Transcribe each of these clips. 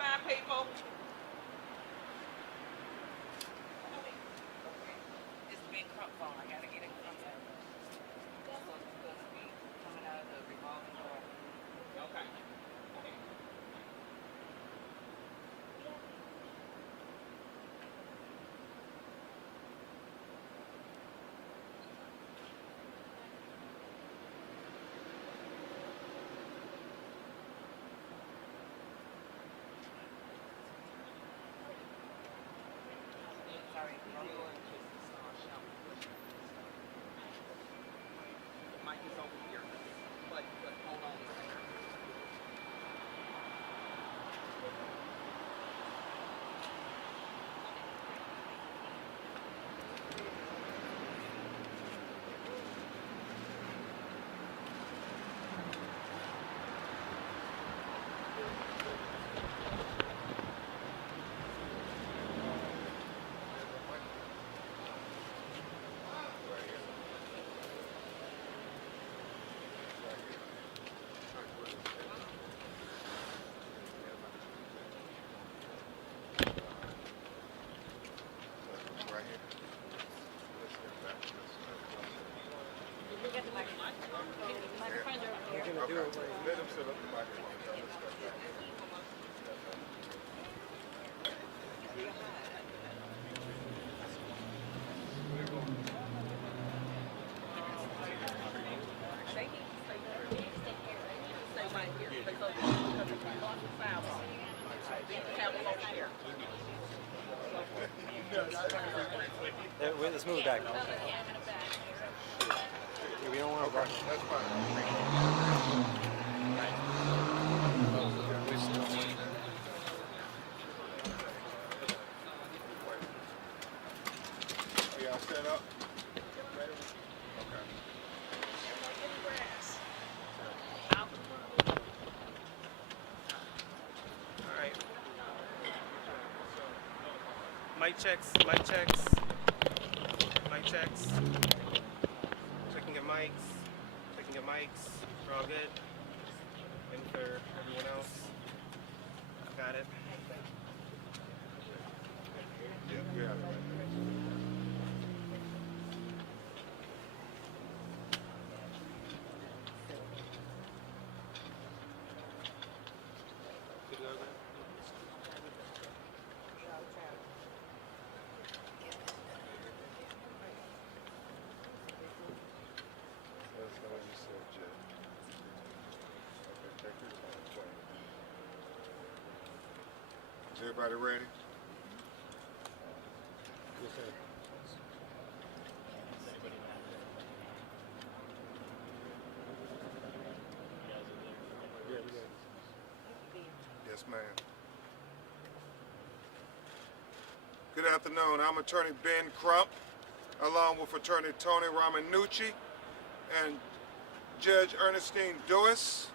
my people. It's big crump phone. I gotta get it from there. So it's gonna be coming out of the revolving door. Okay. Sorry, wrong door. The mic is over here, but hold on a second. Let him sit up the microphone. Wait, let's move it back. We don't want to rush. That's fine. Are y'all set up? Okay. All right. Mic checks. Mic checks. Mic checks. Checking your mics. Checking your mics. We're all good. Waiting for everyone else. Got it. Yeah, we have it right there. Good to go, man. That's not what you said, Jay. Okay, take your time, Jay. Is everybody ready? Yes, sir. Yes, ma'am. Good afternoon. I'm Attorney Ben Crump, along with Attorney Tony Romanucci and Judge Ernestine Dewis.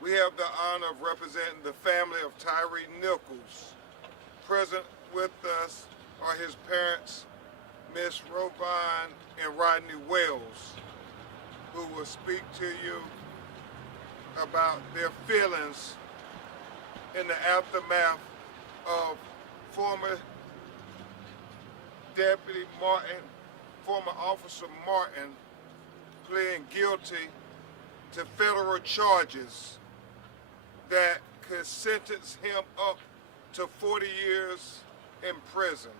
We have the honor of representing the family of Tyre Nichols. Present with us are his parents, Miss Robine and Rodney Wells, who will speak to you about their feelings in the aftermath of former Deputy Martin, former Officer Martin, pleading guilty to federal charges that could sentence him up to 40 years in prison.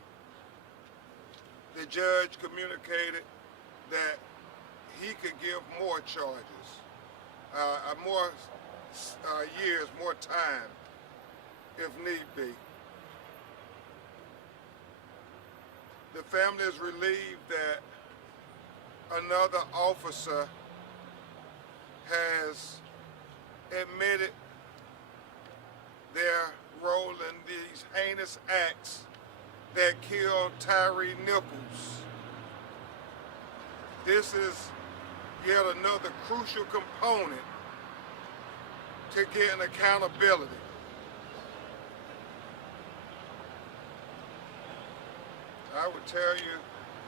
The judge communicated that he could give more charges, more years, more time, if need be. The family is relieved that another officer has admitted their role in these heinous acts that killed Tyre Nichols. This is yet another crucial component to getting accountability. I would tell you,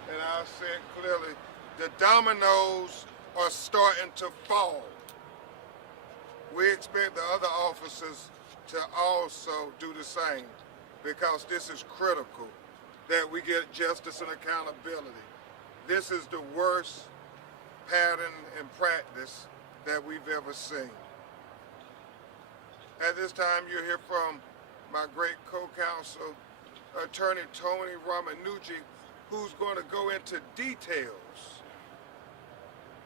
and I'll say it clearly, the dominoes are starting to fall. We expect the other officers to also do the same, because this is critical that we get justice and accountability. This is the worst pattern and practice that we've ever seen. At this time, you'll hear from my great co-counsel, Attorney Tony Romanucci, who's going to go into details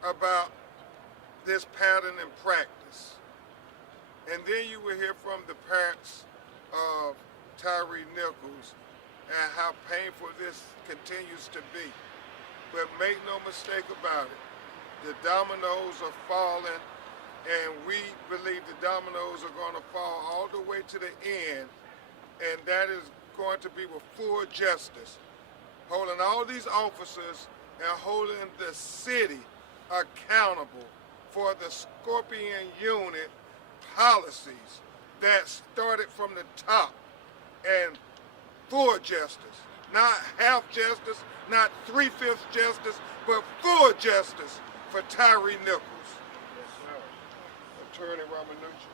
about this pattern and practice. And then you will hear from the parents of Tyre Nichols and how painful this continues to be. But make no mistake about it, the dominoes are falling, and we believe the dominoes are going to fall all the way to the end, and that is going to be with full justice, holding all these officers and holding the city accountable for the Scorpion Unit policies that started from the top, and full justice, not half justice, not 3/5 justice, but full justice for Tyre Nichols. Yes, sir. Attorney Romanucci.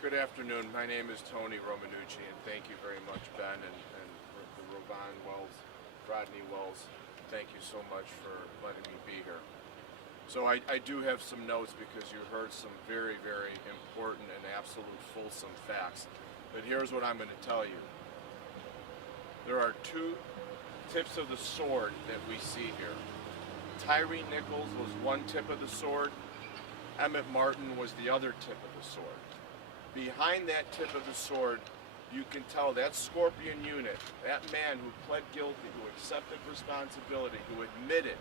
Good afternoon. My name is Tony Romanucci, and thank you very much, Ben, and the Rodney Wells. Thank you so much for letting me be here. So I do have some notes because you heard some very, very important and absolute fulsome facts. But here's what I'm going to tell you. There are two tips of the sword that we see here. Tyre Nichols was one tip of the sword. Emmitt Martin was the other tip of the sword. Behind that tip of the sword, you can tell that Scorpion Unit, that man who pled guilty, who accepted responsibility, who admitted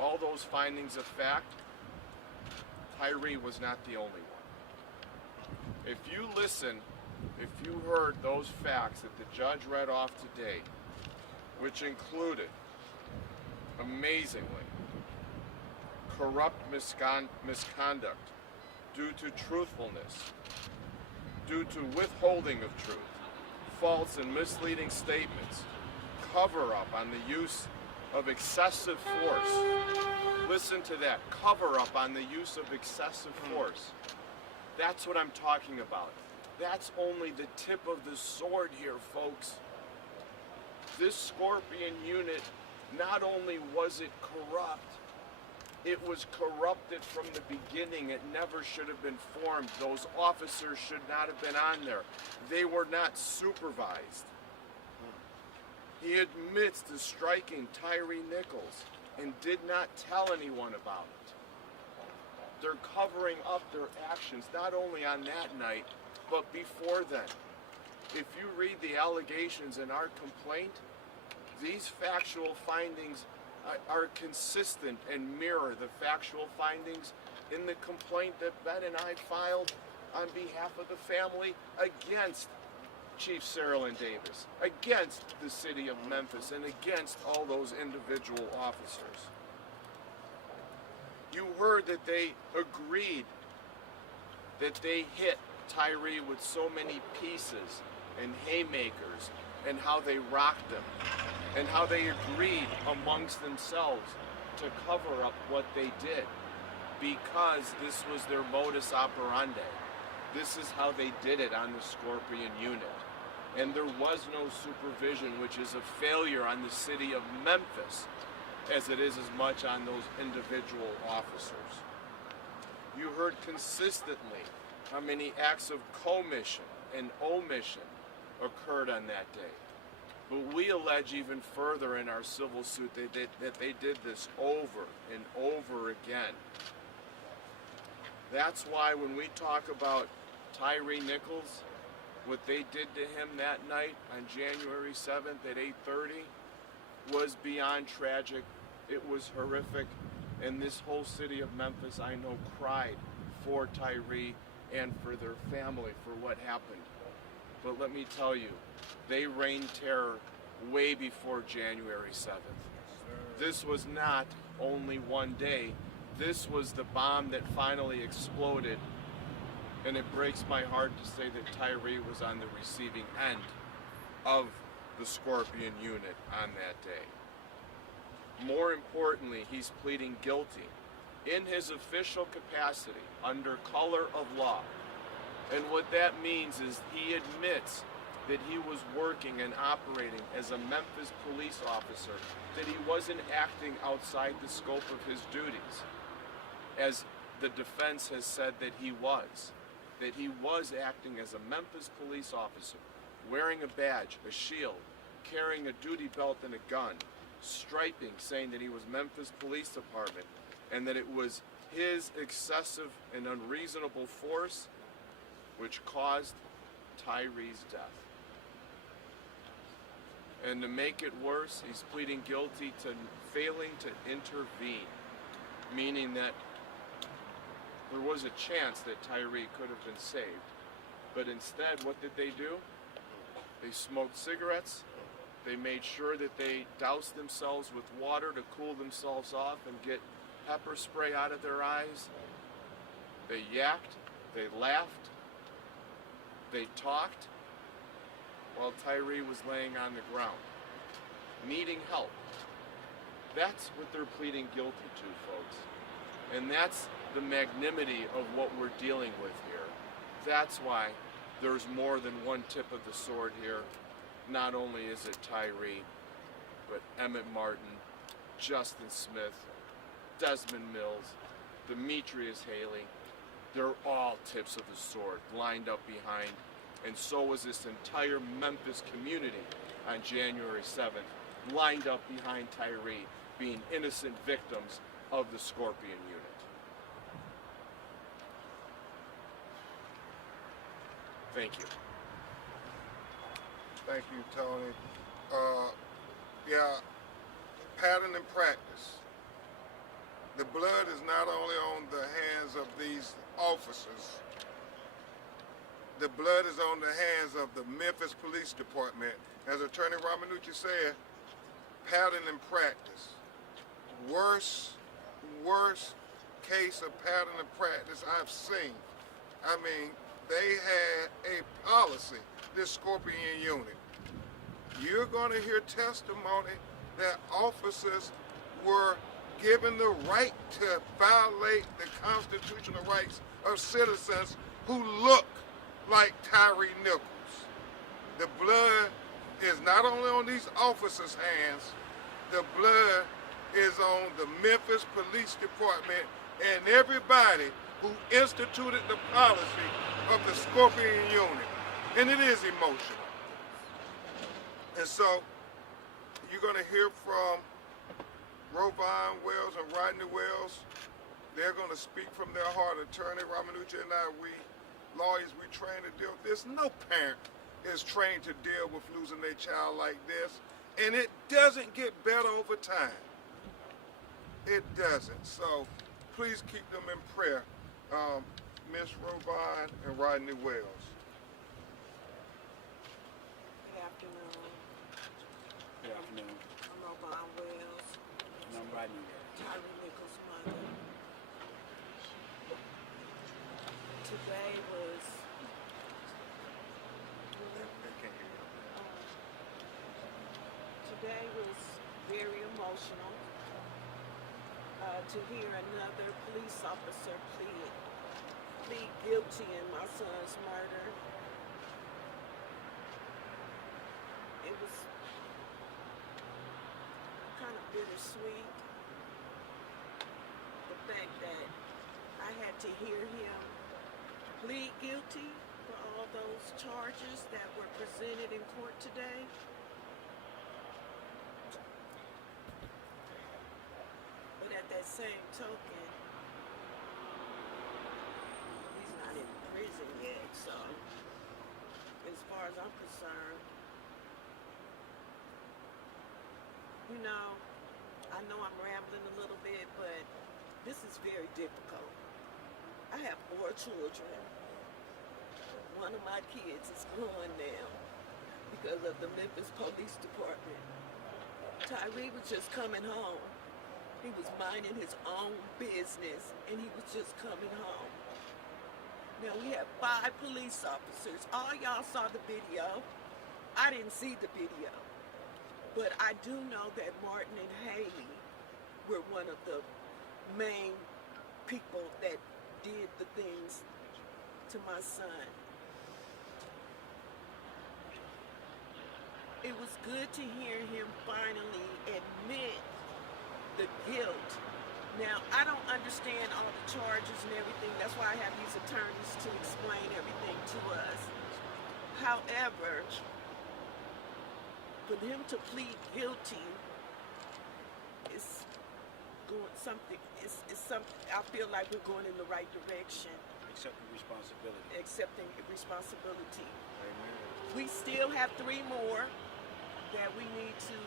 all those findings of fact, Tyre was not the only one. If you listen, if you heard those facts that the judge read off today, which included, amazingly, corrupt misconduct due to truthfulness, due to withholding of truth, false and misleading statements, cover-up on the use of excessive force. Listen to that, cover-up on the use of excessive force. That's what I'm talking about. That's only the tip of the sword here, folks. This Scorpion Unit, not only was it corrupt, it was corrupted from the beginning. It never should have been formed. Those officers should not have been on there. They were not supervised. He admits to striking Tyre Nichols and did not tell anyone about it. They're covering up their actions, not only on that night, but before then. If you read the allegations in our complaint, these factual findings are consistent and mirror the factual findings in the complaint that Ben and I filed on behalf of the family against Chief Cyril Davis, against the city of Memphis, and against all those individual officers. You heard that they agreed that they hit Tyre with so many pieces and haymakers, and how they rocked them, and how they agreed amongst themselves to cover up what they did, because this was their modus operandi. This is how they did it on the Scorpion Unit. And there was no supervision, which is a failure on the city of Memphis, as it is as much on those individual officers. You heard consistently how many acts of commission and omission occurred on that day. But we allege even further in our civil suit that they did this over and over again. That's why when we talk about Tyre Nichols, what they did to him that night on January 7th at 8:30 was beyond tragic. It was horrific. And this whole city of Memphis, I know, cried for Tyre and for their family for what happened. But let me tell you, they reigned terror way before January 7th. This was not only one day. This was the bomb that finally exploded. And it breaks my heart to say that Tyre was on the receiving end of the Scorpion Unit on that day. More importantly, he's pleading guilty in his official capacity under color of law. And what that means is he admits that he was working and operating as a Memphis police officer, that he wasn't acting outside the scope of his duties, as the defense has said that he was acting as a Memphis police officer, wearing a badge, a shield, carrying a duty belt and a gun, striping, saying that he was Memphis Police Department, and that it was his excessive and unreasonable force which caused Tyre's death. And to make it worse, he's pleading guilty to failing to intervene, meaning that there was a chance that Tyre could have been saved. But instead, what did they do? They smoked cigarettes. They made sure that they doused themselves with water to cool themselves off and get pepper spray out of their eyes. They yacked, they laughed, they talked while Tyre was laying on the ground, needing help. That's what they're pleading guilty to, folks. And that's the magnanimity of what we're dealing with here. That's why there's more than one tip of the sword here. Not only is it Tyre, but Emmitt Martin, Justin Smith, Desmond Mills, Demetrius Haley. They're all tips of the sword lined up behind. And so was this entire Memphis community on January 7th, lined up behind Tyre, being innocent victims of the Scorpion Unit. Thank you. Thank you, Tony. Yeah, pattern and practice. The blood is not only on the hands of these officers, the blood is on the hands of the Memphis Police Department. As Attorney Ramanucci said, pattern and practice. Worst case of pattern and practice I've seen. I mean, they had a policy, this Scorpion unit. You're going to hear testimony that officers were given the right to violate the constitutional rights of citizens who look like Tyre Nichols. The blood is not only on these officers' hands, the blood is on the Memphis Police Department and everybody who instituted the policy of the Scorpion unit. And it is emotional. And so you're going to hear from Rovine Wells and Rodney Wells. They're going to speak from their heart. Attorney Ramanucci and I, we lawyers, we train to deal with this. No parent is trained to deal with losing their child like this. And it doesn't get better over time. It doesn't. So please keep them in prayer. Miss Rovine and Rodney Wells. Good afternoon. Good afternoon. I'm Rovine Wells, And I'm Rodney Wells. Tyre Nichols' mother. Today was very emotional to hear another police officer plead guilty in my son's murder. It was kind of bittersweet, the fact that I had to hear him plead guilty for all those charges that were presented in court today. But at that same token, he's not in prison yet, so as far as I'm concerned, you know, I know I'm rambling a little bit, but this is very difficult. I have 4 children. One of my kids is gone now because of the Memphis Police Department. Tyre was just coming home. He was minding his own business and he was just coming home. Now we have 5 police officers. All y'all saw the video. I didn't see the video. But I do know that Martin and Haley were one of the main people that did the things to my son. It was good to hear him finally admit the guilt. Now, I don't understand all the charges and everything. That's why I have these attorneys to explain everything to us. However, for him to plead guilty is going something. It's something. I feel like we're going in the right direction. Accepting responsibility. Accepting responsibility. Amen. We still have 3 more that we need to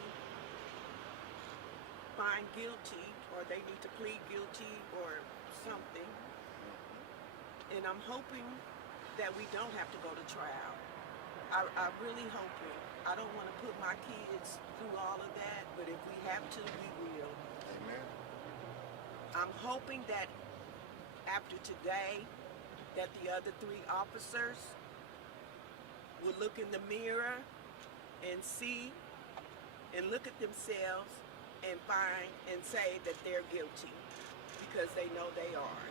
find guilty, or they need to plead guilty or something. And I'm hoping that we don't have to go to trial. I'm really hoping. I don't want to put my kids through all of that, but if we have to, we will. Amen. I'm hoping that after today, that the other 3 officers will look in the mirror and see and look at themselves and find and say that they're guilty because they know they are.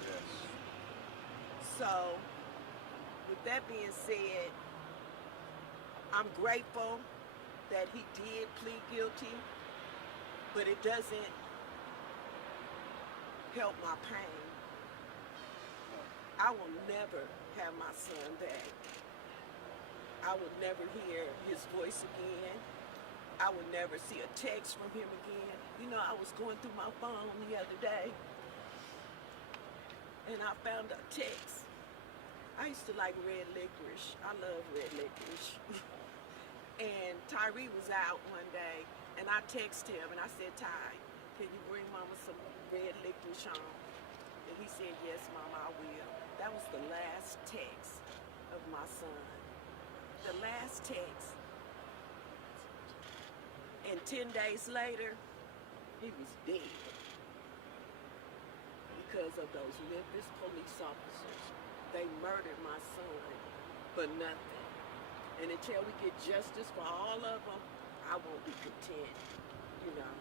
Yes. So, with that being said, I'm grateful that he did plead guilty, but it doesn't help my pain. I will never have my son back. I will never hear his voice again. I will never see a text from him again. You know, I was going through my phone the other day, and I found a text. I used to like red licorice. I love red licorice. And Tyre was out one day, and I texted him, and I said, Ty, can you bring Mama some red licorice home? And he said, yes, Mama, I will. That was the last text of my son. The last text. And 10 days later, he was dead because of those Memphis police officers. They murdered my son for nothing. And until we get justice for all of them, I won't be content, you know.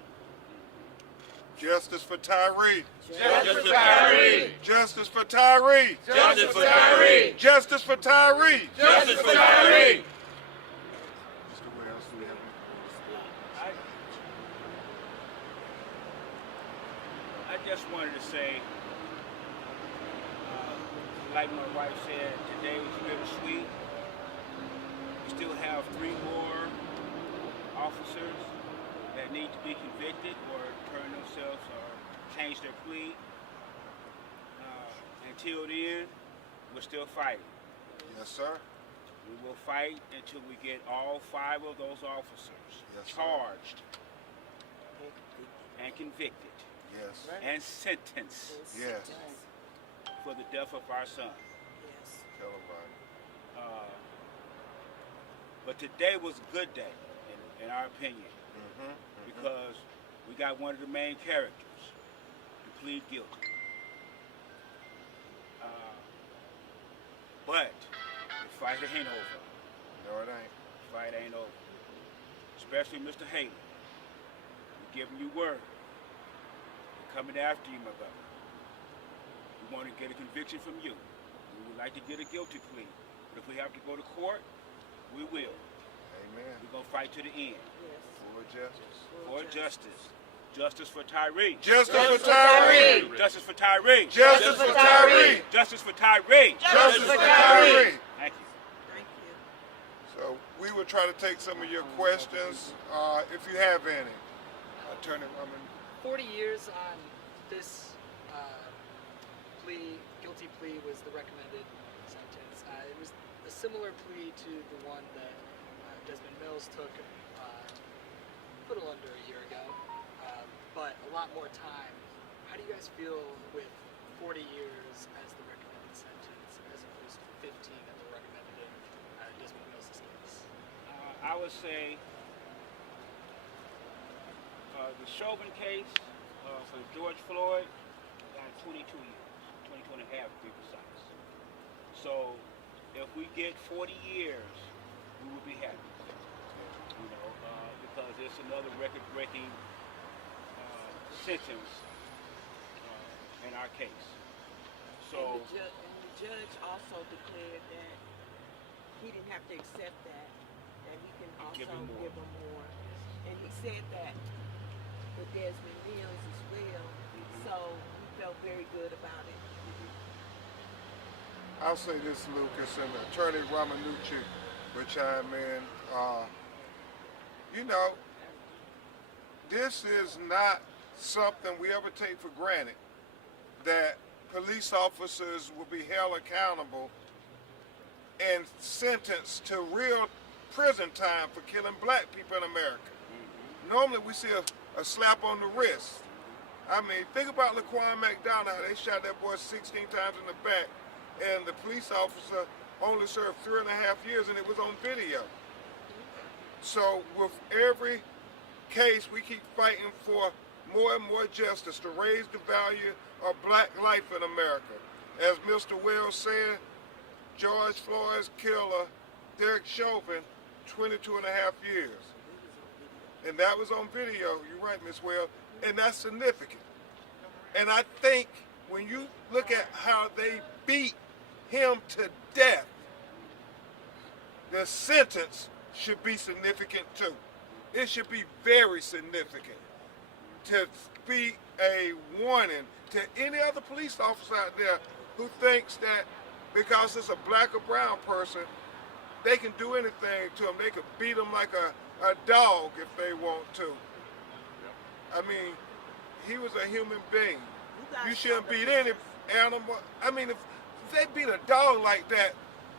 Justice for Tyre. Justice for Tyre! Justice for Tyre. Justice for Tyre! Justice for Tyre. Justice for Tyre! Mr. Wells, do we have I just wanted to say, like my wife said, today was bittersweet. We still have 3 more officers that need to be convicted or turn themselves or change their plea. Until then, we're still fighting. Yes, sir. We will fight until we get all 5 of those officers Yes, sir. charged and convicted Yes. and sentenced Yes. for the death of our son. Yes. Tell them about it. But today was a good day, in our opinion, because we got one of the main characters to plead guilty. But the fight ain't over. No, it ain't. The fight ain't over. Especially Mr. Haley. We're giving you word. We're coming after you, my brother. We want to get a conviction from you. We would like to get a guilty plea. But if we have to go to court, we will. Amen. We're going to fight to the end. Yes. For justice. For justice. Justice for Tyre. Justice for Tyre. Justice for Tyre. Justice for Tyre. Justice for Tyre. Justice for Tyre. Thank you. Thank you. So we will try to take some of your questions, if you have any. Attorney Roman. 40 years on this plea, guilty plea was the recommended sentence. It was a similar plea to the one that Desmond Mills took a little under a year ago, but a lot more time. How do you guys feel with 40 years as the recommended sentence as opposed to 15 that were recommended in Desmond Mills' case? I would say the Chauvin case for George Floyd got 22 years, 22 and a half to be precise. So if we get 40 years, we will be happy. You know, because it's another record-breaking sentence in our case. And So, the judge also declared that he didn't have to accept that he can also Give him more. give him more. And he said that with Desmond Mills as well. So we felt very good about it. I'll say this, Lucas, and Attorney Ramanucci will chime in. You know, this is not something we ever take for granted, that police officers will be held accountable and sentenced to real prison time for killing black people in America. Normally we see a slap on the wrist. I mean, think about Laquan McDonald. They shot that boy 16 times in the back, and the police officer only served 3.5 years, and it was on video. So with every case, we keep fighting for more and more justice to raise the value of black life in America. As Mr. Wells said, George Floyd's killer, Derek Chauvin, 22.5 years. And that was on video. You're right, Ms. Wells. And that's significant. And I think when you look at how they beat him to death, the sentence should be significant too. It should be very significant to be a warning to any other police officer out there who thinks that because it's a black or brown person, they can do anything to him. They could beat him like a dog if they want to. I mean, he was a human being. You shouldn't beat any animal. I mean, if they beat a dog like that,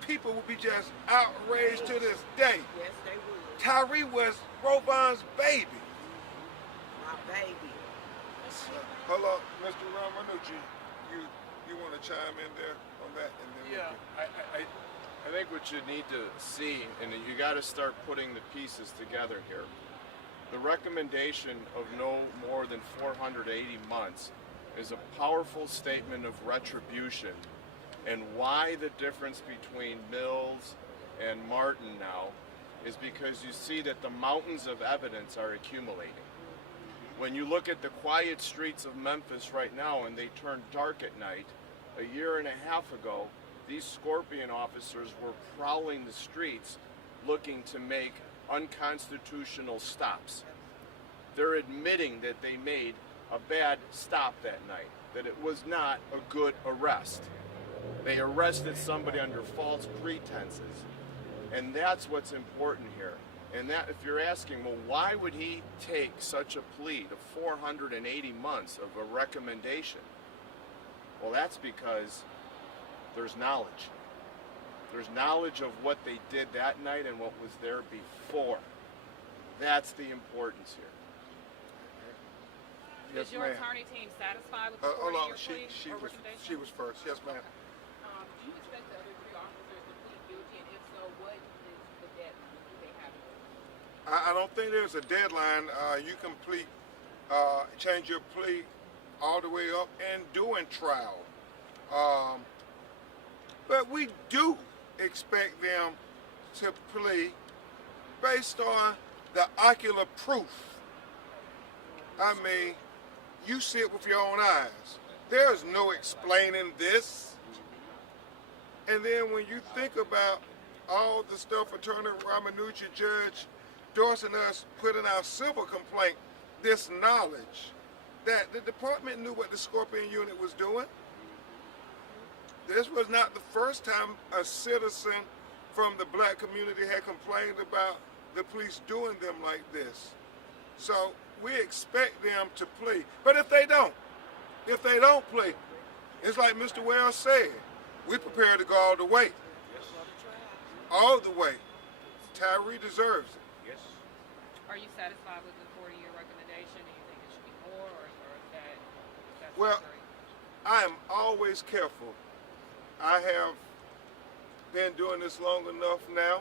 people would be just outraged to this day. Yes, they would. Tyre was Robon's baby. My baby. Hello, Mr. Ramanucci. You want to chime in there on that? And then Yeah, I think what you need to see, and you got to start putting the pieces together here. The recommendation of no more than 480 months is a powerful statement of retribution, and why the difference between Mills and Martin now is because you see that the mountains of evidence are accumulating. When you look at the quiet streets of Memphis right now and they turn dark at night, 1.5 years ago, these Scorpion officers were prowling the streets looking to make unconstitutional stops. They're admitting that they made a bad stop that night, that it was not a good arrest. They arrested somebody under false pretenses. And that's what's important here. And that, if you're asking, well, why would he take such a plea to 480 months of a recommendation? Well, that's because there's knowledge. There's knowledge of what they did that night and what was there before. That's the importance here. Yes, Is your ma'am. attorney team satisfied with the Hold on, 40-year plea or recommendation? she was first. Yes, ma'am. Do you expect the other 3 officers to plead guilty, and if so, what is the deadline? Do they have it? I don't think there's a deadline. You can change your plea all the way up and during trial. But we do expect them to plea based on the ocular proof. I mean, you see it with your own eyes. There's no explaining this. And then when you think about all the stuff Attorney Ramanucci, Judge Dorsey and us put in our civil complaint, this knowledge that the department knew what the Scorpion unit was doing. This was not the first time a citizen from the black community had complained about the police doing them like this. So we expect them to plea. But if they don't plea, it's like Mr. Wells said, we prepared to go all the way. All the way. Tyre deserves it. yes. Are you satisfied with the 40-year recommendation? Do you think it should be more, or is that Well, necessary? I am always careful. I have been doing this long enough now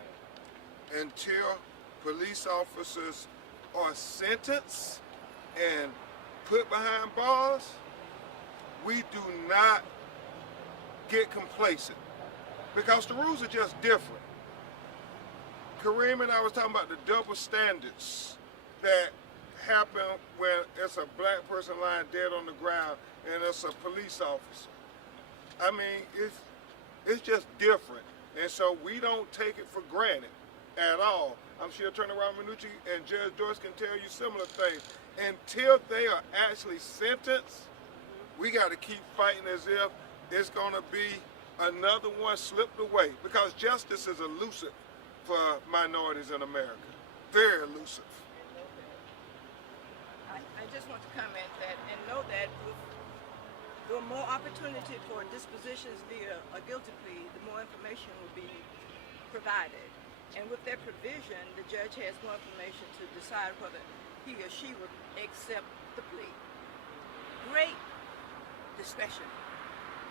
until police officers are sentenced and put behind bars. We do not get complacent because the rules are just different. Kareem and I was talking about the double standards that happen when it's a black person lying dead on the ground and it's a police officer. I mean, it's just different. And so we don't take it for granted at all. I'm sure Attorney Ramanucci and Judge Doyce can tell you similar things. Until they are actually sentenced, we got to keep fighting as if it's going to be another one slipped away, because justice is elusive for minorities in America. Very elusive. I just want to comment that and know that with the more opportunity for dispositions via a guilty plea, the more information will be provided. And with that provision, the judge has more information to decide whether he or she would accept the plea. Great discretion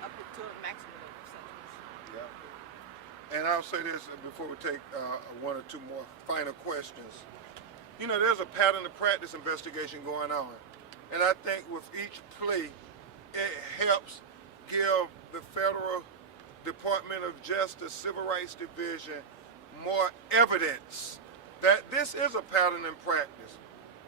up to a maximum of sentence. Yeah. And I'll say this before we take one or two more final questions. You know, there's a pattern of practice investigation going on. And I think with each plea, it helps give the Federal Department of Justice Civil Rights Division more evidence that this is a pattern in practice.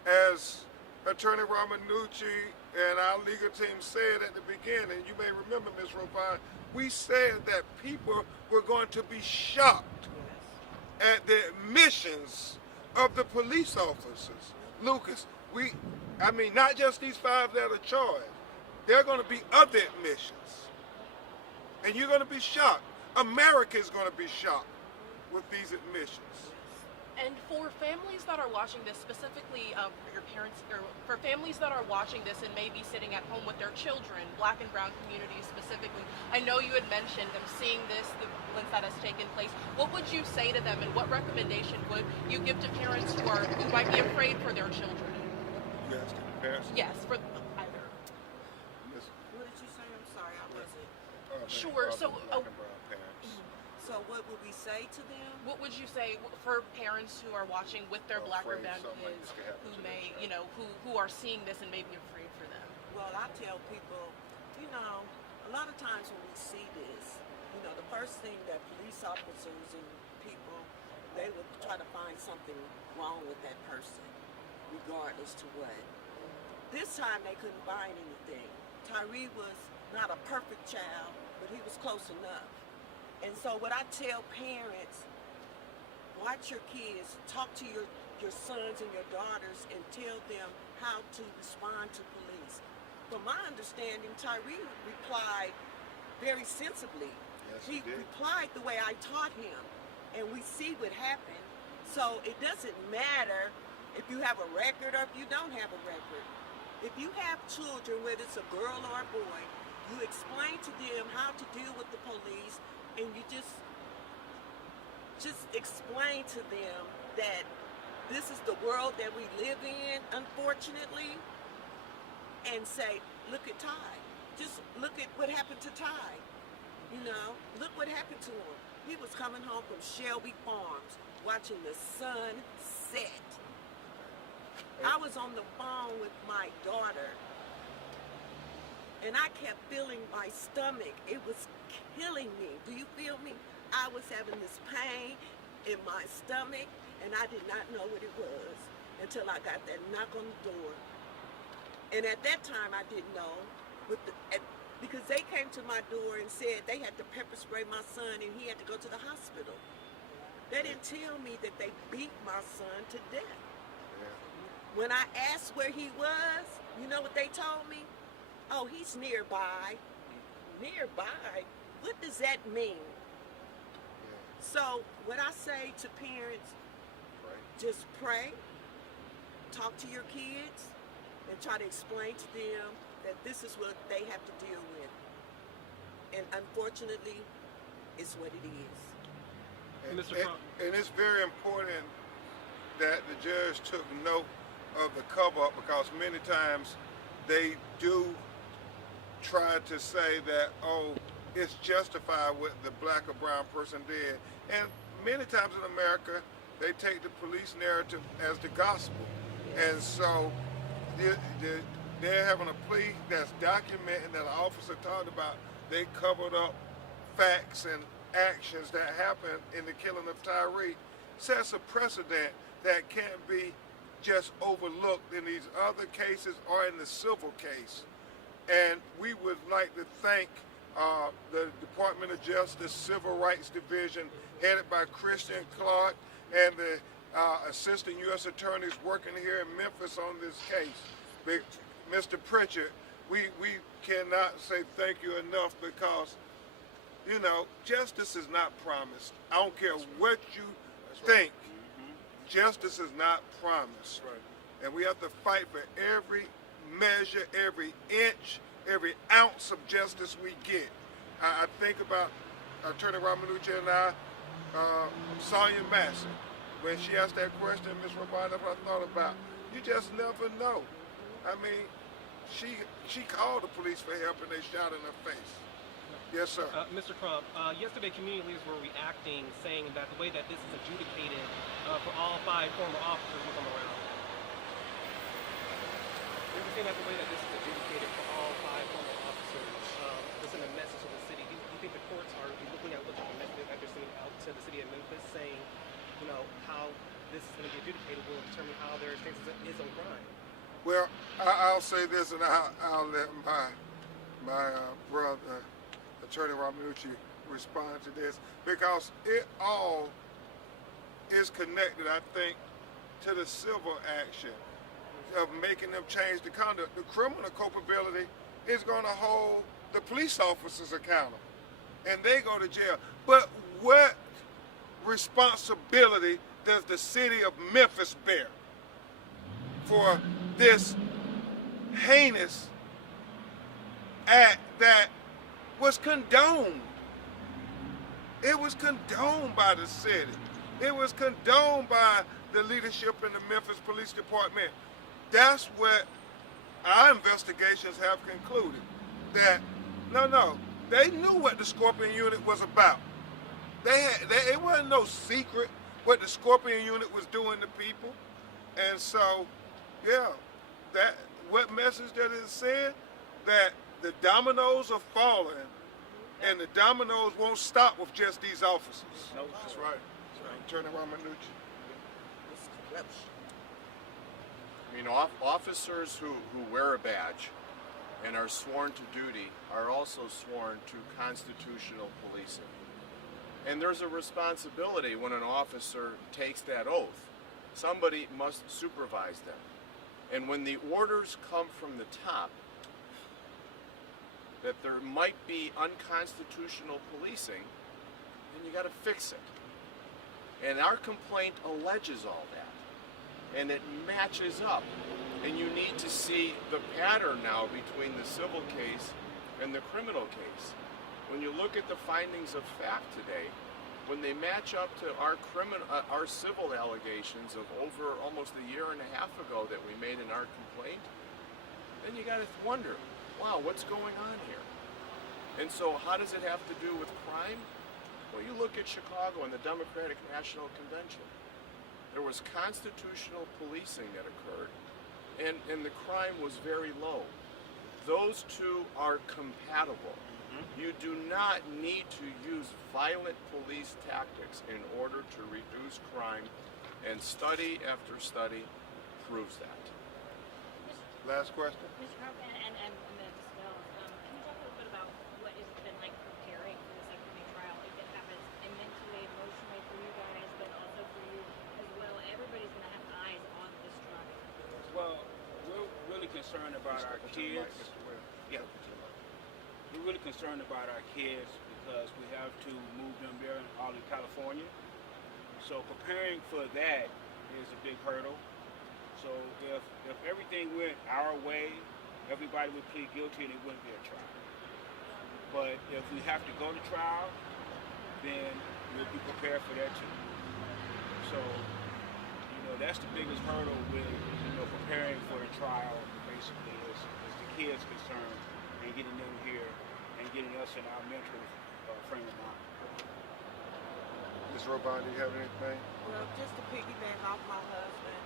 As Attorney Ramanucci and our legal team said at the beginning, you may remember, Ms. Rovine, we said that people were going to be shocked at the admissions of the police officers. Lucas, I mean, not just these 5 that are charged. There are going to be other admissions. And you're going to be shocked. America is going to be shocked with these admissions. And for families that are watching this, specifically your parents, or for families that are watching this and maybe sitting at home with their children, black and brown communities specifically, I know you had mentioned them seeing this, the violence that has taken place. What would you say to them, and what recommendation would you give to parents who might be afraid for their children? You asking the parents? Yes, for either. What did you say? I'm sorry, I wasn't. Sure. So, Black and brown parents. So what would we say to them? what would you say for parents who are watching with their black or brown Afraid something like kids this could happen who to may, them. you know, who are seeing this and may be afraid for them? Well, I tell people, you know, a lot of times when we see this, you know, the first thing that police officers and people, they would try to find something wrong with that person, regardless to what. This time they couldn't find anything. Tyre was not a perfect child, but he was close enough. And so what I tell parents, watch your kids, talk to your sons and your daughters and tell them how to respond to police. From my understanding, Tyre replied very sensibly. Yes, he he did. replied the way I taught him, and we see what happened. So it doesn't matter if you have a record or if you don't have a record. If you have children, whether it's a girl or a boy, you explain to them how to deal with the police, and you just explain to them that this is the world that we live in, unfortunately, and say, look at Ty. Just look at what happened to Ty. You know, look what happened to him. He was coming home from Shelby Farms, watching the sun set. I was on the phone with my daughter, and I kept feeling my stomach. It was killing me. Do you feel me? I was having this pain in my stomach, and I did not know what it was until I got that knock on the door. And at that time, I didn't know, because they came to my door and said they had to pepper spray my son, and he had to go to the hospital. They didn't tell me that they beat my son to death. When I asked where he was, you know what they told me? Oh, he's nearby. Nearby? What does that mean? So what I say to parents, just pray, talk to your kids, and try to explain to them that this is what they have to deal with. And unfortunately, it's what it is. And it's very important that the judge took note of the cover-up, because many times they do try to say that, oh, it's justified what the black or brown person did. And many times in America, they take the police narrative as the gospel. And so they're having a plea that's documenting that an officer talked about. They covered up facts and actions that happened in the killing of Tyre. Sets a precedent that can't be just overlooked in these other cases or in the civil case. And we would like to thank the Department of Justice Civil Rights Division, headed by Christian Clark, and the Assistant U.S. Attorneys working here in Memphis on this case. Mr. Pritchard, we cannot say thank you enough, because, you know, justice is not promised. I don't care what you think. Justice is not promised. And we have to fight for every measure, every inch, every ounce of justice we get. I think about Attorney Ramanucci and Sonia Massey. When she asked that question, Ms. Robert, that's what I thought about. You just never know. I mean, she called the police for help and they shot in her face. Yes, sir. Mr. Crump, yesterday community leaders were reacting, saying that the way that this is adjudicated for all 5 former officers will come around. They were saying that the way that this is adjudicated for all 5 former officers is sending a message to the city. Do you think the courts are looking at what the message that they're sending out to the city of Memphis, saying, you know, how this is going to be adjudicated will determine how their stance is on crime? Well, I'll say this, and I'll let my brother, Attorney Ramanucci, respond to this, because it all is connected, I think, to the civil action of making them change the conduct. The criminal culpability is going to hold the police officers accountable, and they go to jail. But what responsibility does the city of Memphis bear for this heinous act that was condoned? It was condoned by the city. It was condoned by the leadership in the Memphis Police Department. That's what our investigations have concluded. That, no, they knew what the Scorpion Unit was about. It wasn't no secret what the Scorpion Unit was doing to people. And so, yeah, what message that it said? That the dominoes are falling, and the dominoes won't stop with just these officers. No, That's right. Attorney Ramanucci. I mean, officers who wear a badge and are sworn to duty are also sworn to constitutional policing. And there's a responsibility when an officer takes that oath. Somebody must supervise them. And when the orders come from the top that there might be unconstitutional policing, then you got to fix it. And our complaint alleges all that. And it matches up. And you need to see the pattern now between the civil case and the criminal case. When you look at the findings of fact today, when they match up to our civil allegations of over almost a year and a half ago that we made in our complaint, then you got to wonder, wow, what's going on here? And so how does it have to do with crime? Well, you look at Chicago and the Democratic National Convention. There was constitutional policing that occurred, and the crime was very low. Those two are compatible. You do not need to use violent police tactics in order to reduce crime, and study after study proves that. Last question. Mr. Crump and Ms. Wells, can you talk a little bit about what it's been like preparing for this upcoming trial? If it happens mentally, emotionally for you guys, but also for you as well. Everybody's going to have eyes on this trial. Well, we're really concerned about our kids. Yeah. We're really concerned about our kids because we have to move them there in Raleigh, California. So preparing for that is a big hurdle. So if everything went our way, everybody would plead guilty and it wouldn't be a trial. But if we have to go to trial, then we'll be prepared for that too. So, that's the biggest hurdle with, preparing for the trial, basically, is the kids concerned and getting them here and getting us in our mental frame of mind. Ms. Robon, do you have anything? Well, just to piggyback off my husband,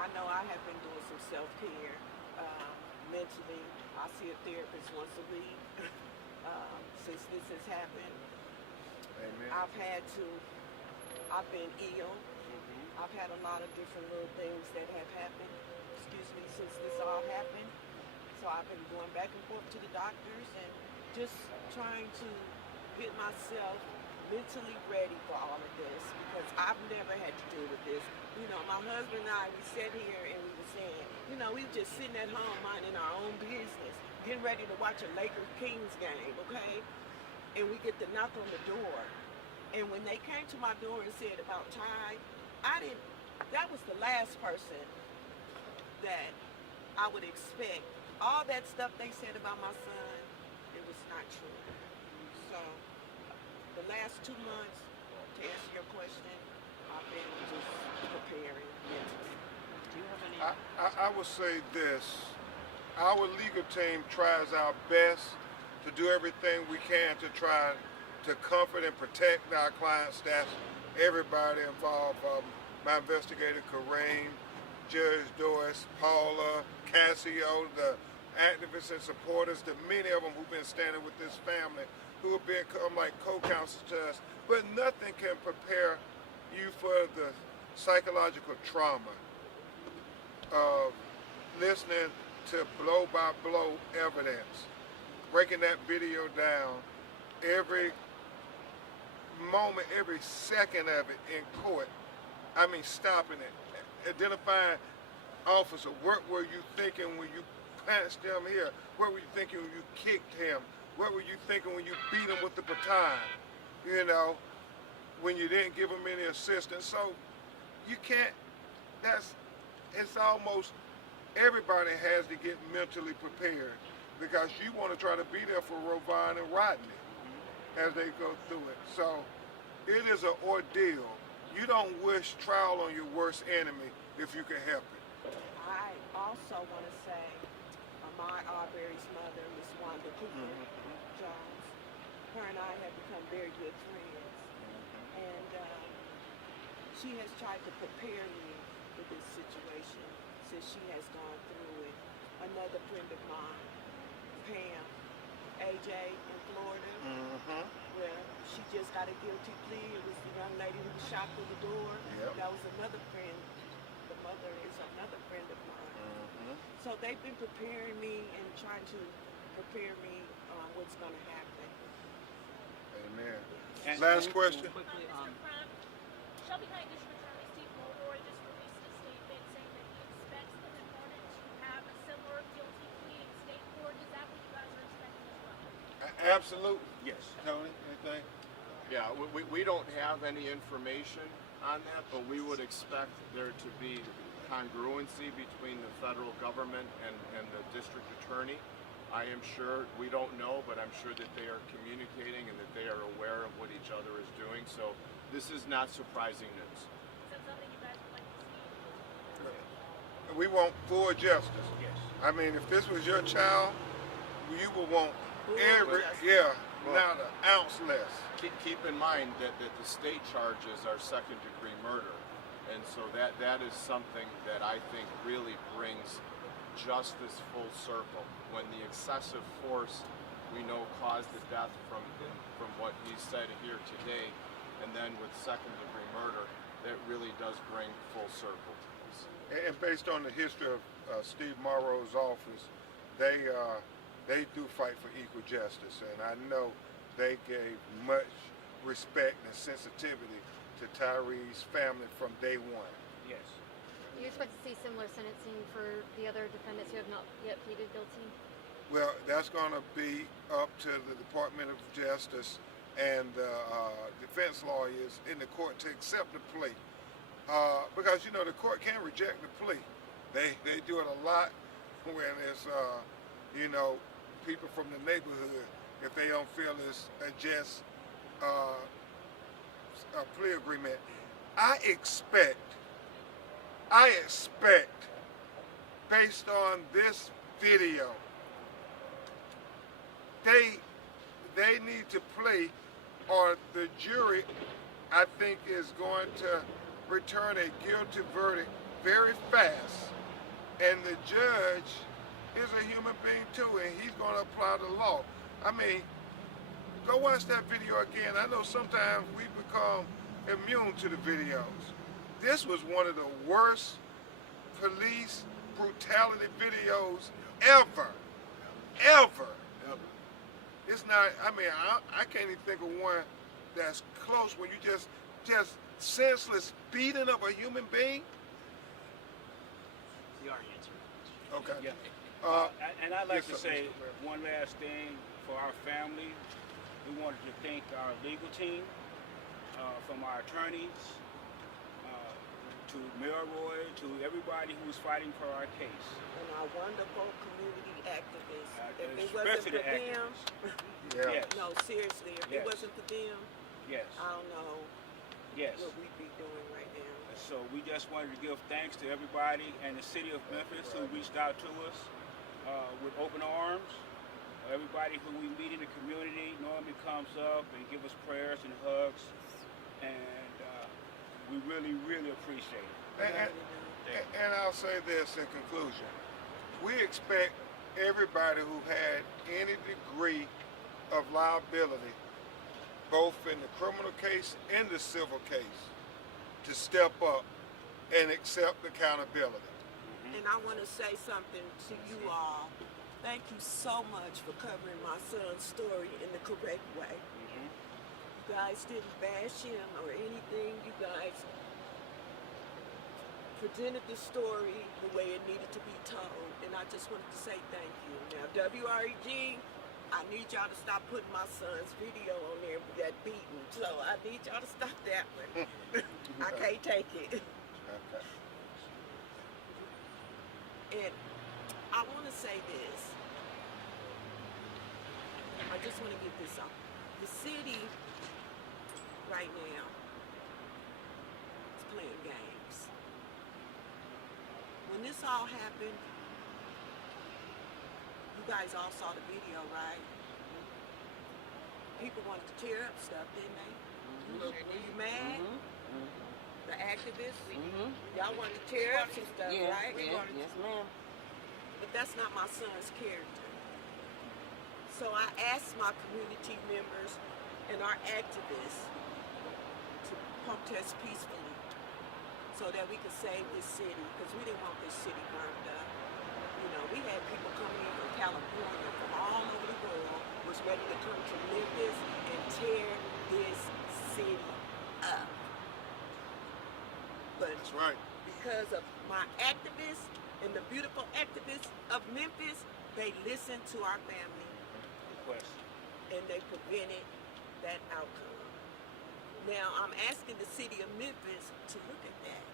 I know I have been doing some self-care mentally. I see a therapist once a week since this has happened. Amen. I've been ill I've had a lot of different little things that have happened, since this all happened. So I've been going back and forth to the doctors and just trying to get myself mentally ready for all of this, because I've never had to deal with this. You know, my husband and I, we sat here and we were saying, you know, we were just sitting at home minding our own business, getting ready to watch a Lakers-Kings game, okay? And we get the knock on the door. And when they came to my door and said about Ty, that was the last person that I would expect. All that stuff they said about my son, it was not true. So, the last 2 months, to answer your question, I've been just preparing mentally. Do you have any? I would say this. Our legal team tries our best to do everything we can to try to comfort and protect our clients. That's everybody involved. My investigator, Kareem, Judge Doris, Paula, Cassio, the activists and supporters, the many of them who've been standing with this family, who have become like co-counsels to us. But nothing can prepare you for the psychological trauma of listening to blow by blow evidence, breaking that video down, every moment, every second of it in court. I mean, stopping it, identifying officer, what were you thinking when you punched him here? What were you thinking when you kicked him? What were you thinking when you beat him with the baton? You know, when you didn't give him any assistance. So you can't, it's almost, everybody has to get mentally prepared, because you want to try to be there for Rovon and Rodney as they go through it. So it is an ordeal. You don't wish trial on your worst enemy if you can help it. I also want to say, Ahmaud Arbery's mother, Miss Wanda Cooper Jones, her and I have become very good friends. And she has tried to prepare me for this situation since she has gone through it. Another friend of mine, Pam, AJ in Florida, where she just got a guilty plea. It was the young lady who was shot through the door. Yep. That was another friend. The mother is another friend of mine. So they've been preparing me and trying to prepare me on what's going to happen. Amen. And- Last question. Quickly, Shelby County District Attorney Steve Mulroy just released a statement saying that he expects the defendant to have a similar guilty plea in state court. Is that what you guys are expecting as well? Absolutely. Yes. Tony, anything? Yeah, we don't have any information on that, but we would expect there to be congruency between the federal government and the district attorney. I am sure, we don't know, but I'm sure that they are communicating and that they are aware of what each other is doing. So this is not surprising news. Is that something you guys would like to see? We want full justice. Yes. I mean, if this was your child, you would want every, Well, not an ounce less. Keep in mind that the state charges are second-degree murder, and so that is something that I think really brings justice full circle. When the excessive force we know caused the death from what he said here today, and then with second-degree murder, that really does bring full circle to this. And based on the history of Steve Morrow's office, they do fight for equal justice, and I know they gave much respect and sensitivity to Tyre's family from day one. Yes. Do you expect to see similar sentencing for the other defendants who have not yet pleaded guilty? Well, that's going to be up to the Department of Justice and the defense lawyers in the court to accept the plea. Because, you know, the court can reject the plea. They do it a lot when it's, you know, people from the neighborhood, if they don't feel it's a just a plea agreement. I expect, based on this video, they need to plea, or the jury, I think, is going to return a guilty verdict very fast, and the judge is a human being too, and he's going to apply the law. I mean, go watch that video again. I know sometimes we become immune to the videos. this was one of the worst police brutality videos ever. It's not, I mean, I can't even think of one that's close when you just senseless beating of a human being. We are answering. Okay. Yeah. And I'd like yes, to say one last thing for our family. We wanted to thank our legal team, from our attorneys, to Milroy, to everybody who was fighting for our case. And our wonderful community activists. If it wasn't Especially for the them, Yeah. Yes. no, seriously, if it Yes. wasn't for them, Yes. I don't know Yes. what we'd be doing right now. So we just wanted to give thanks to everybody and the city of Memphis who reached out to us with open arms. Everybody who we meet in the community normally comes up and give us prayers and hugs, and we really, really appreciate it. And I'll say this in conclusion. We expect everybody who had any degree of liability, both in the criminal case and the civil case, to step up and accept accountability. And I want to say something to you all. Thank you so much for covering my son's story in the correct way. You guys didn't bash him or anything. You guys presented the story the way it needed to be told. And I just wanted to say thank you. Now, WREG, I need y'all to stop putting my son's video on there with that beating. So I need y'all to stop that one. I can't take it. Okay. And I want to say this. I just want to get this off. The city right now is playing games. When this all happened, you guys all saw the video, right? People wanted to tear up stuff, didn't they? Were you mad? The activists? Y'all wanted to tear up some stuff, right? Yes, ma'am. But that's not my son's character. So I asked my community members and our activists to protest peacefully so that we could save this city, because we didn't want this city burned up. You know, we had people coming in from California, from all over the world, was ready to come to Memphis and tear this city up. But That's right. because of my activists and the beautiful activists of Memphis, they listened to our family and they prevented that outcome. Now I'm asking the city of Memphis to look at that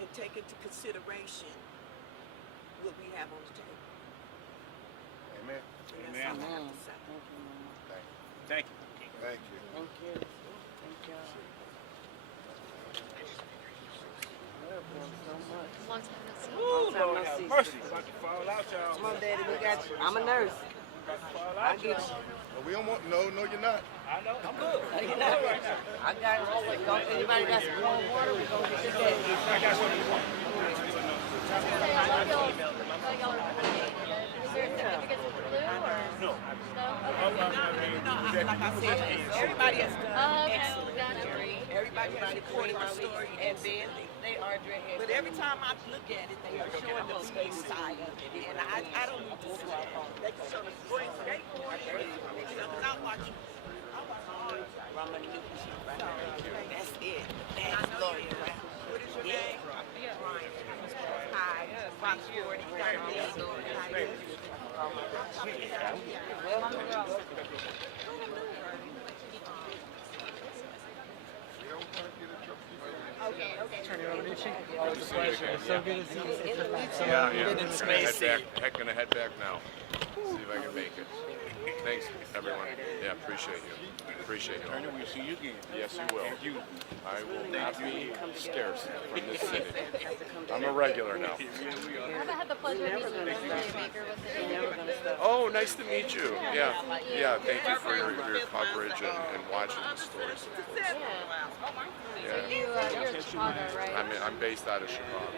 and take into consideration what we have on the table. Amen. And that's all I have to say. Thank you. Thank you. Thank you. Thank you. Long time no see. Ooh, time Lord no have see, mercy. sister. About to fall out, y'all. Come on, Daddy, we got you. I'm a nurse. About to fall I out, get y'all. you. We don't want, no, you're not. I know. I'm good. I'm You good know, right now. I got you. Anybody got some cold water? We're going to get you that. I got what you want. Is there certificates of flu or? No. No? Like I said, everybody has done Okay, excellent. gotcha. Everybody has reported my story And then they are dreadheads. but every time I look at it, they are showing the beating side of it, and I don't need to see that. They can show the great skateboard, you know, 'cause I watch all of it. That's it. That's lawyer. What is your name? Brian. Hi. Fox 40. Always a pleasure. It's so good to see you. Yeah. Gonna head back now. See if I can make it. Thanks, everyone. Yeah, appreciate you. Appreciate you. Attorney, we'll see you again. Yes, you will. Thank you. I will not be scarce from this city. I'm a regular now. I haven't had the pleasure of meeting you. Baker with it. Oh, nice to meet you. Yeah, yeah. Thank you for your coverage and watching the stories. Yeah. Yeah. You're in Chicago, right? I'm based out of Chicago.